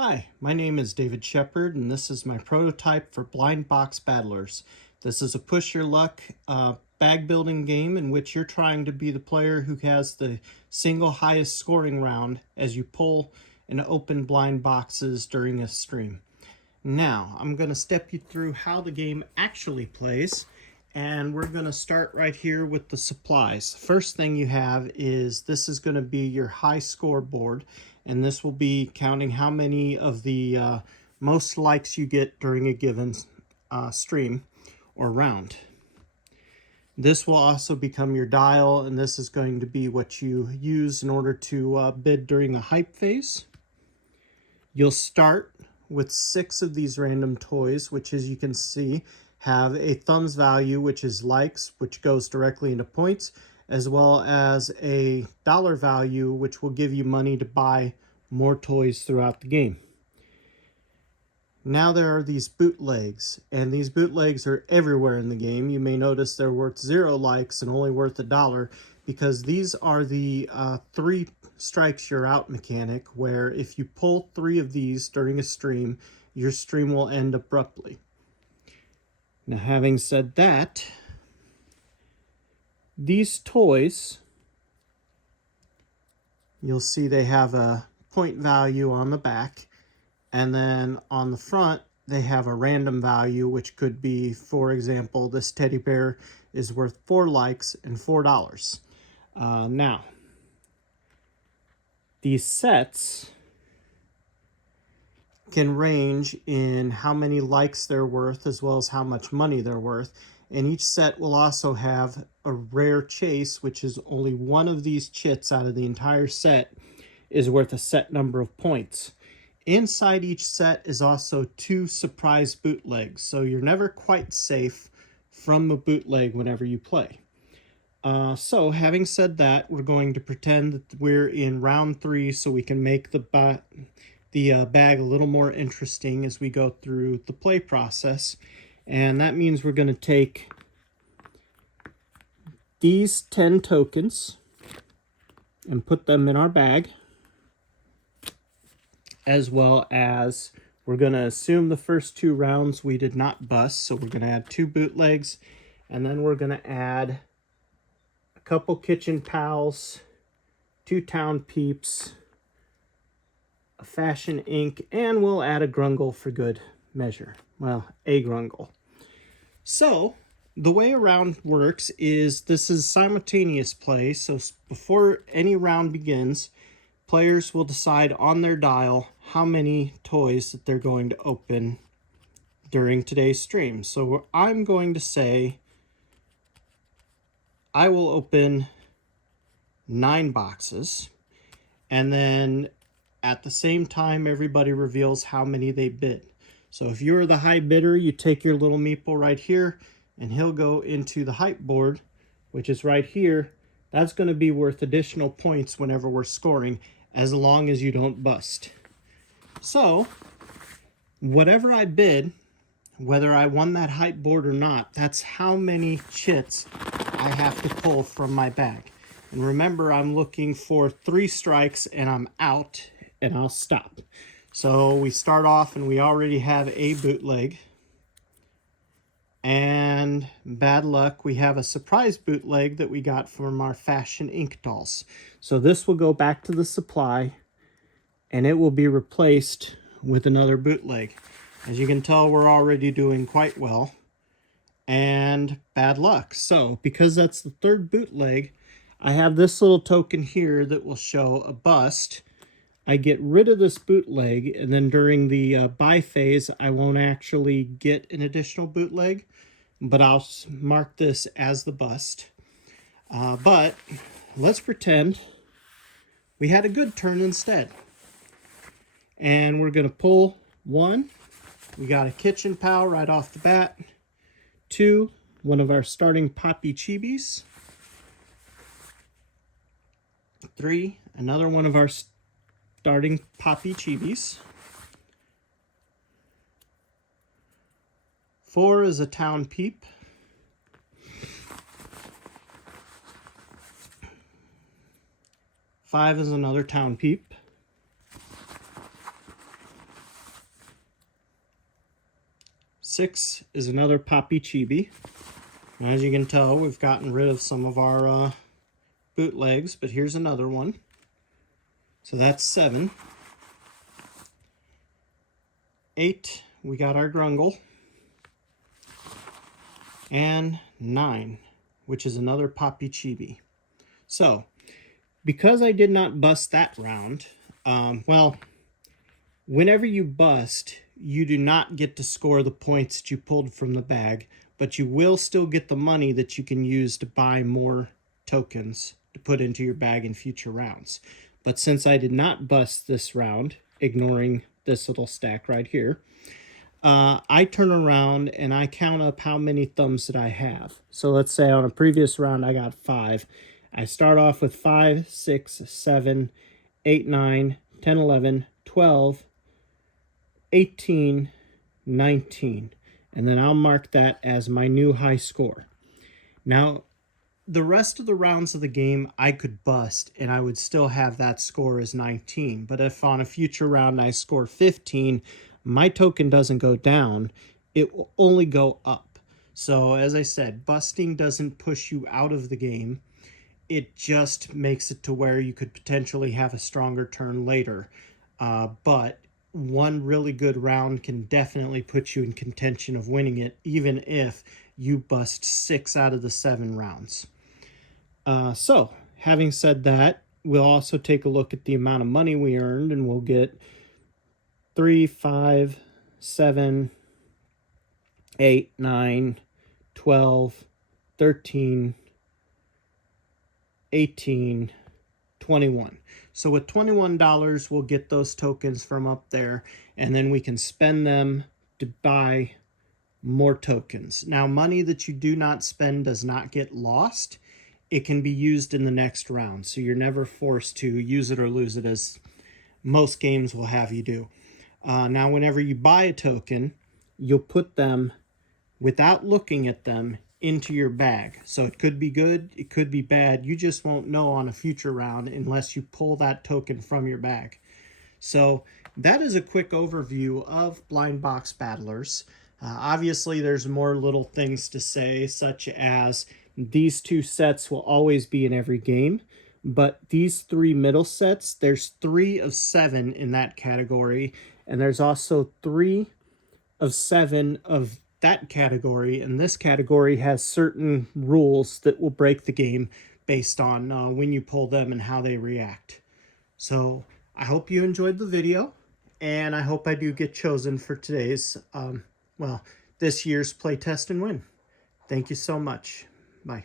Hi, my name is David Shepard, and this is my prototype for Blind Box Battlers. This is a push your luck bag building game in which you're trying to be the player who has the single highest scoring round as you pull and open blind boxes during a stream. Now, I'm going to step you through how the game actually plays, and we're going to start right here with the supplies. First thing you have is this is going to be your high score board, and this will be counting how many of the most likes you get during a given stream or round. This will also become your dial, and this is going to be what you use in order to bid during the hype phase. You'll start with 6 of these random toys, which, as you can see, have a thumbs value, which is likes, which goes directly into points, as well as a dollar value, which will give you money to buy more toys throughout the game. Now there are these bootlegs, and these bootlegs are everywhere in the game. You may notice they're worth 0 likes and only worth $1, because these are the 3 strikes you're out mechanic, where if you pull 3 of these during a stream, your stream will end abruptly. Now, having said that, these toys, you'll see they have a point value on the back, and then on the front they have a random value, which could be, for example, this teddy bear is worth 4 likes and $4. Now, these sets can range in how many likes they're worth as well as how much money they're worth. And each set will also have a rare chase, which is only one of these chits out of the entire set is worth a set number of points. Inside each set is also 2 surprise bootlegs, so you're never quite safe from a bootleg whenever you play. So having said that, we're going to pretend that we're in round 3 so we can make the bag a little more interesting as we go through the play process. And that means we're going to take these 10 tokens and put them in our bag, as well as we're going to assume the first 2 rounds we did not bust, so we're going to add 2 bootlegs, and then we're going to add a couple Kitchen Pals, 2 Town Peeps, a Fashion Inc., and we'll add a Grungle for good measure. Well, a Grungle. So, the way a round works is this is simultaneous play, so before any round begins, players will decide on their dial how many toys that they're going to open during today's stream. So I'm going to say I will open 9 boxes, and then at the same time everybody reveals how many they bid. So if you're the high bidder, you take your little meeple right here, and he'll go into the hype board, which is right here. That's going to be worth additional points whenever we're scoring, as long as you don't bust. So, whatever I bid, whether I won that hype board or not, that's how many chits I have to pull from my bag. And remember, I'm looking for 3 strikes and I'm out, and I'll stop. So we start off and we already have a bootleg. And bad luck, we have a surprise bootleg that we got from our Fashion Inc. dolls. So this will go back to the supply, and it will be replaced with another bootleg. As you can tell, we're already doing quite well. And bad luck. So because that's the 3rd bootleg, I have this little token here that will show a bust. I get rid of this bootleg, and then during the buy phase, I won't actually get an additional bootleg, but I'll mark this as the bust. But let's pretend we had a good turn instead. And we're going to pull 1. We got a Kitchen Pal right off the bat. 2, one of our starting Poppy Chibis. 3, another one of our starting Poppy Chibis. 4 is a Town Peep. 5 is another Town Peep. 6 is another Poppy Chibi. Now, as you can tell, we've gotten rid of some of our bootlegs, but here's another one. So that's 7. 8, we got our Grungle. And 9, which is another Poppy Chibi. So, because I did not bust that round, well, whenever you bust, you do not get to score the points that you pulled from the bag, but you will still get the money that you can use to buy more tokens to put into your bag in future rounds. But since I did not bust this round, ignoring this little stack right here, I turn around and I count up how many thumbs that I have. So let's say on a previous round I got 5. I start off with 5, 6, 7, 8, 9, 10, 11, 12, 18, 19. And then I'll mark that as my new high score. Now, the rest of the rounds of the game I could bust and I would still have that score as 19. But if on a future round I score 15, my token doesn't go down, it will only go up. So as I said, busting doesn't push you out of the game. It just makes it to where you could potentially have a stronger turn later. But one really good round can definitely put you in contention of winning it, even if you bust 6 out of the 7 rounds. So, having said that, we'll also take a look at the amount of money we earned, and we'll get 3, 5, 7, 8, 9, 12, 13, 18, 21. So with $21, we'll get those tokens from up there, and then we can spend them to buy more tokens. Now, money that you do not spend does not get lost. It can be used in the next round, so you're never forced to use it or lose it, as most games will have you do. Now, whenever you buy a token, you'll put them, without looking at them, into your bag. So it could be good, it could be bad. You just won't know on a future round unless you pull that token from your bag. So that is a quick overview of Blind Box Battlers. Obviously, there's more little things to say, such as these 2 sets will always be in every game. But these 3 middle sets, there's 3 of 7 in that category. And there's also 3 of 7 of that category. And this category has certain rules that will break the game based on when you pull them and how they react. So I hope you enjoyed the video. And I hope I do get chosen for today's, this year's Playtest and Win. Thank you so much. Bye.